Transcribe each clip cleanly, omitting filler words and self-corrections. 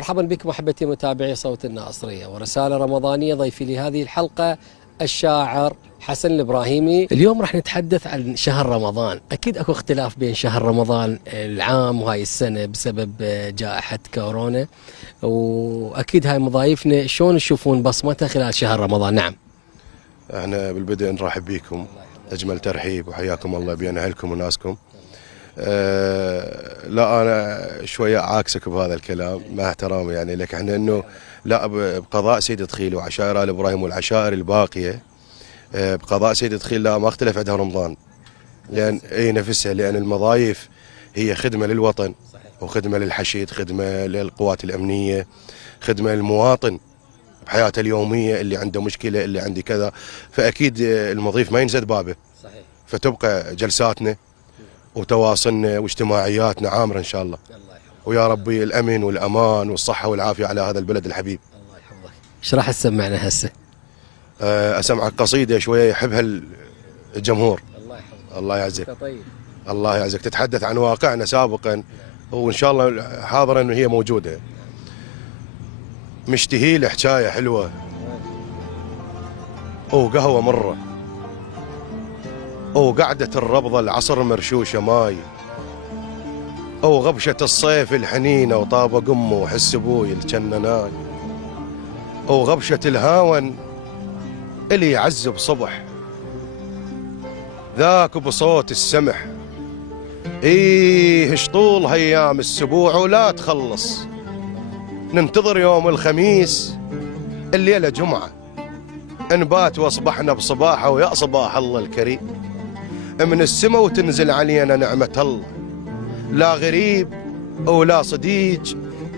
مرحبا بكم احبتي متابعي صوت الناصريه ورساله رمضانيه. ضيفي لهذه الحلقه الشاعر حسن الابراهيمي. اليوم راح نتحدث عن شهر رمضان. اكيد اكو اختلاف بين شهر رمضان العام وهاي السنه بسبب جائحه كورونا، واكيد هاي مضايفنا شلون يشوفون بصمتها خلال شهر رمضان. نعم، احنا بالبدء نرحب بكم اجمل ترحيب وحياكم الله بين اهلكم وناسكم. لا انا شويه عاكسك بهذا الكلام مع احترامي يعني لك، احنا انه لا بقضاء سيد دخيل وعشائر ال ابراهيم والعشائر الباقيه، بقضاء سيد دخيل لا ما اختلف عندها رمضان، لان اي نفسها، لان المضايف هي خدمه للوطن وخدمه للحشد، خدمه للقوات الامنيه، خدمه للمواطن بحياته اليوميه، اللي عنده مشكله اللي عنده كذا، فاكيد المضيف ما ينسد بابه. صحيح. فتبقى جلساتنا وتواصلنا واجتماعياتنا عامره ان شاء الله. ويا ربي الامن والامان والصحه والعافيه على هذا البلد الحبيب. الله يحفظك. ايش راح تسمعنا هسه؟ اسمعك قصيده شويه يحبها الجمهور. الله يحفظك. الله يعزك. طيب. الله يعزك. تتحدث عن واقعنا سابقا وان شاء الله حاضرا انه هي موجوده. مشتهي له حكايه حلوه وقهوه مره وقعدة الربضة العصر مرشوشة ماي وغبشة الصيف الحنينة وطابق أمه وحس أبوي الجنناي وغبشة الهاون اللي يعذب صبح ذاك بصوت السمح. إيه طول هيام السبوع ولا تخلص، ننتظر يوم الخميس الليلة جمعة، نبات واصبحنا بصباحه ويا صباح الله الكريم، من السماء وتنزل علينا نعمة الله، لا غريب ولا صديق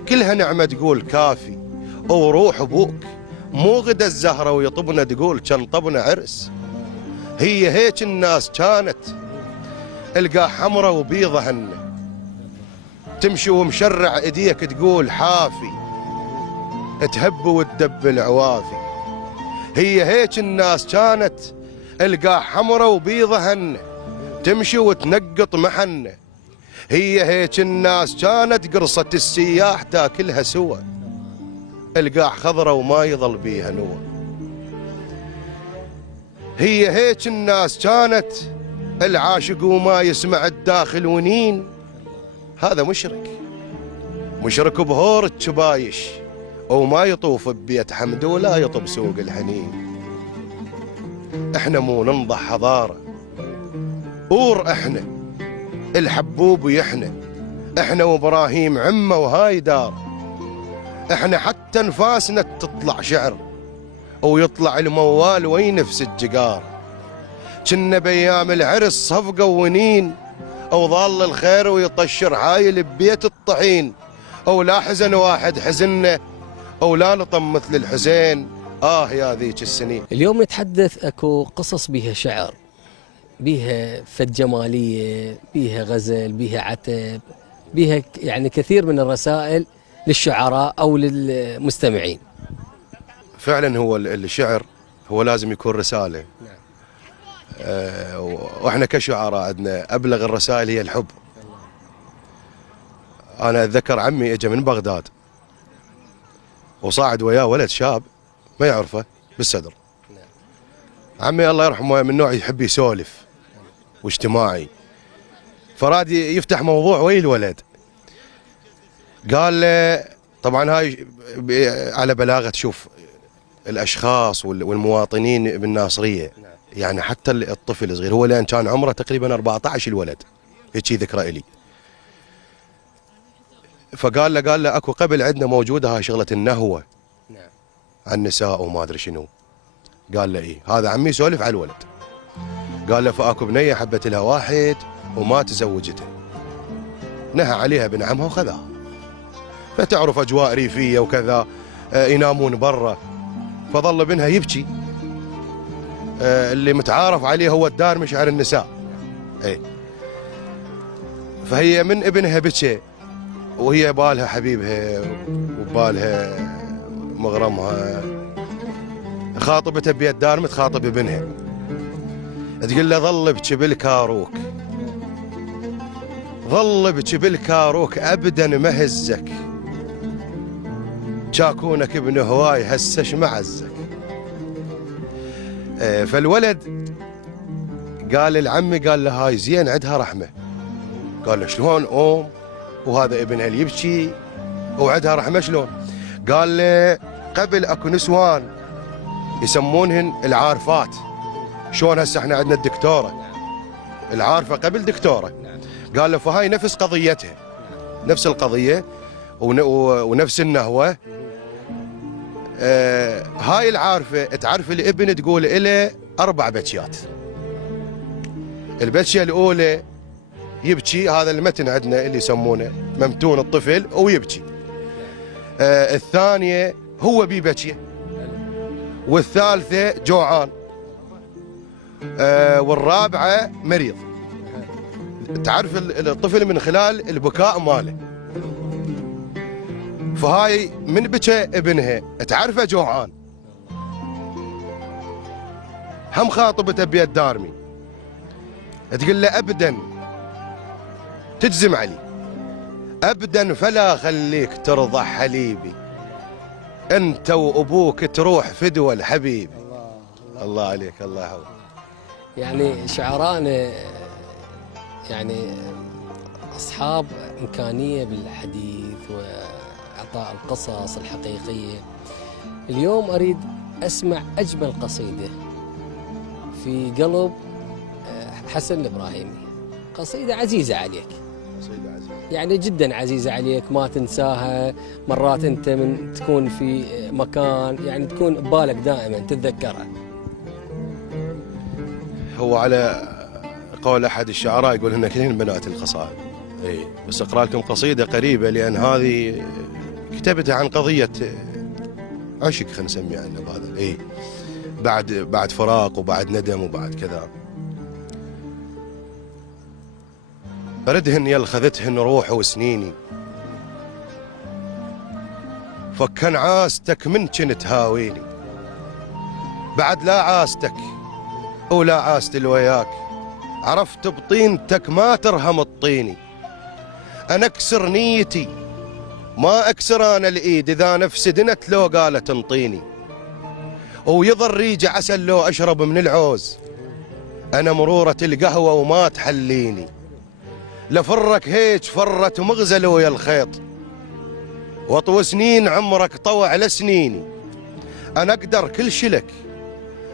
كلها نعمة تقول كافي، وروح ابوك مو غدا الزهرة ويطبنا تقول كان طبنا عرس. هي هيك الناس كانت القى حمرة وبيضة هنة، تمشي ومشرع ايديك تقول حافي، تهب وتدب العوافي. هي هيك الناس كانت القى حمرة وبيضة هنة، تمشي وتنقط محنة. هي هيك الناس كانت قرصة السياح تاكلها سوا، القاع خضرة وما يظل بيها نوى. هي هيك الناس كانت العاشق وما يسمع الداخل ونين، هذا مشرك بهور الشبايش وما يطوف ببيت حمد ولا يطب سوق الحنين. احنا مو ننضح حضاره اور، احنا الحبوب ويحنا، احنا وابراهيم عمه وهاي دار، احنا حتى انفاسنا تطلع شعر ويطلع الموال وينفس الجقار. كنا بايام العرس صفقه ونين، او ظل الخير ويطشر هايل ببيت الطحين، او لا حزن واحد حزننا او لا نطم مثل الحسين يا ذيك السنين. اليوم نتحدث اكو قصص بيها شعر، بيها فد جماليه، بيها غزل، بيها عتب، بيها يعني كثير من الرسائل للشعراء او للمستمعين. فعلا هو الشعر هو لازم يكون رساله. نعم. واحنا كشعراء عندنا ابلغ الرسائل هي الحب. انا اتذكر عمي اجى من بغداد وصاعد وياه ولد شاب ما يعرفه بالصدر. عمي الله يرحمه من نوع يحب يسولف واجتماعي، فراد يفتح موضوع ويا الولد، قال له طبعا هاي على بلاغه، شوف الاشخاص والمواطنين بالناصريه، يعني حتى الطفل الصغير هو لان كان عمره تقريبا 14 الولد، هيك ذكرى الي. فقال له اكو قبل عندنا موجوده هاي شغله النهوه عن النساء وما ادري شنو. قال له ايه، هذا عمي يسولف على الولد. قال له فاكو بنيه حبت لها واحد وما تزوجته، نهى عليها ابن عمها وخذاها، فتعرف اجواء ريفيه وكذا، ينامون برا، فظل ابنها يبكي. اللي متعارف عليه هو الدار مشعر النساء. ايه، فهي من ابنها بكى وهي بالها حبيبها وبالها مغرمها، خاطبته بيد دار متخاطب ابنها، تقول له ظل بكي بالكاروك، ظل بكي بالكاروك ابدا ما هزك، شاكونك ابن هواي هسه معزك. فالولد قال العمي، قال له هاي زين عندها رحمة. قال له شلون وهذا ابنها اللي يبكي وعندها رحمة شلون؟ قال له قبل اكو نسوان يسمونهن العارفات، شلون هسه احنا عندنا الدكتورة العارفة قبل دكتورة. قال له فهاي نفس قضيتها، نفس القضية ونفس النهوة. هاي العارفة تعرف الابن تقول إله 4 بكيات. البكية الأولى يبكي، هذا المتن عندنا اللي يسمونه ممتون الطفل ويبكي. الثانية هو بيبكي، والثالثة جوعان، والرابعة مريض. تعرف الطفل من خلال البكاء ماله. فهاي من بكى ابنها تعرفه جوعان، هم خاطبته بيد دارمي، تقول له أبدا تجزم علي، أبدا فلا خليك ترضع حليبي، أنت وأبوك تروح فدوى الحبيب. الله عليك، الله يحفظك. يعني شعرانا يعني أصحاب إمكانية بالحديث وإعطاء القصص الحقيقية. اليوم أريد أسمع أجمل قصيدة في قلب حسن الإبراهيمي، قصيدة عزيزة عليك، يعني جدا عزيزة عليك، ما تنساها. مرات أنت من تكون في مكان يعني تكون ببالك دائما تتذكرها. هو على قول أحد الشعراء يقول هن كلهن بنات القصائد. بس أقرأ لكم قصيدة قريبة، لأن هذه كتبتها عن قضية عشق، خلينا نسميها عنه بهذا. بعد فراق وبعد ندم وبعد كذا. بردهن يل خذتهن روح وسنيني، فكن عاستك من كنت هاويني، بعد لا عاستك ولا عاست الوياك، عرفت بطينتك ما ترهم الطيني. أنا أكسر نيتي ما أكسر أنا الإيد، إذا نفسي دنت لو قالت انطيني، ويظل ريجي عسل لو أشرب من العوز، أنا مرورة القهوة وما تحليني، لفرك هيج فرت مغزل ويا الخيط، وطو سنين عمرك طوع لسنيني. أنا أقدر كل شلك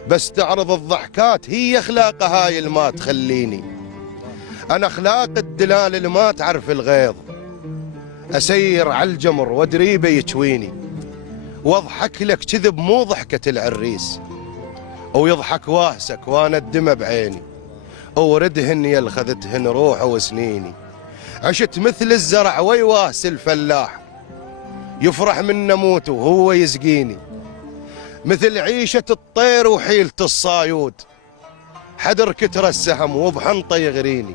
بس تعرض الضحكات، هي أخلاق هاي الما تخليني. أنا أخلاق الدلال اللي ما تعرف الغيظ، أسير على الجمر ودريبه يتويني، واضحك لك كذب مو ضحكة العريس، ويضحك واهسك وانا الدمى بعيني، وردهن يل خذتهن روح وسنيني. عشت مثل الزرع ويواهس الفلاح، يفرح من نموت وهو يسقيني، مثل عيشة الطير وحيلة الصايود، حدر كتر السهم وبحنطة يغريني.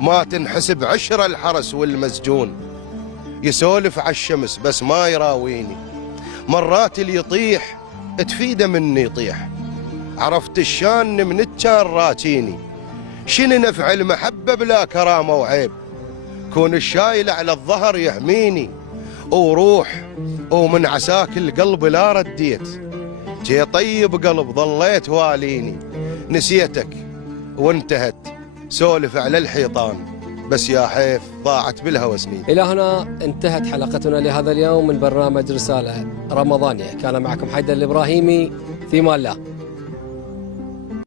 ما تنحسب عشرة الحرس والمسجون، يسولف عالشمس بس ما يراويني، مرات اللي يطيح تفيده مني يطيح، عرفت الشان من الجان راتيني. شن نفع المحبة بلا كرامة وعيب، كون الشايل على الظهر يحميني، وروح ومن عساك القلب لا رديت، جي طيب قلب ظليت واليني، نسيتك وانتهت سولف على الحيطان، بس يا حيف ضاعت بالهوى سنين. إلى هنا انتهت حلقتنا لهذا اليوم من برنامج رسالة رمضانية، كان معكم حيدر الإبراهيمي، في امان الله.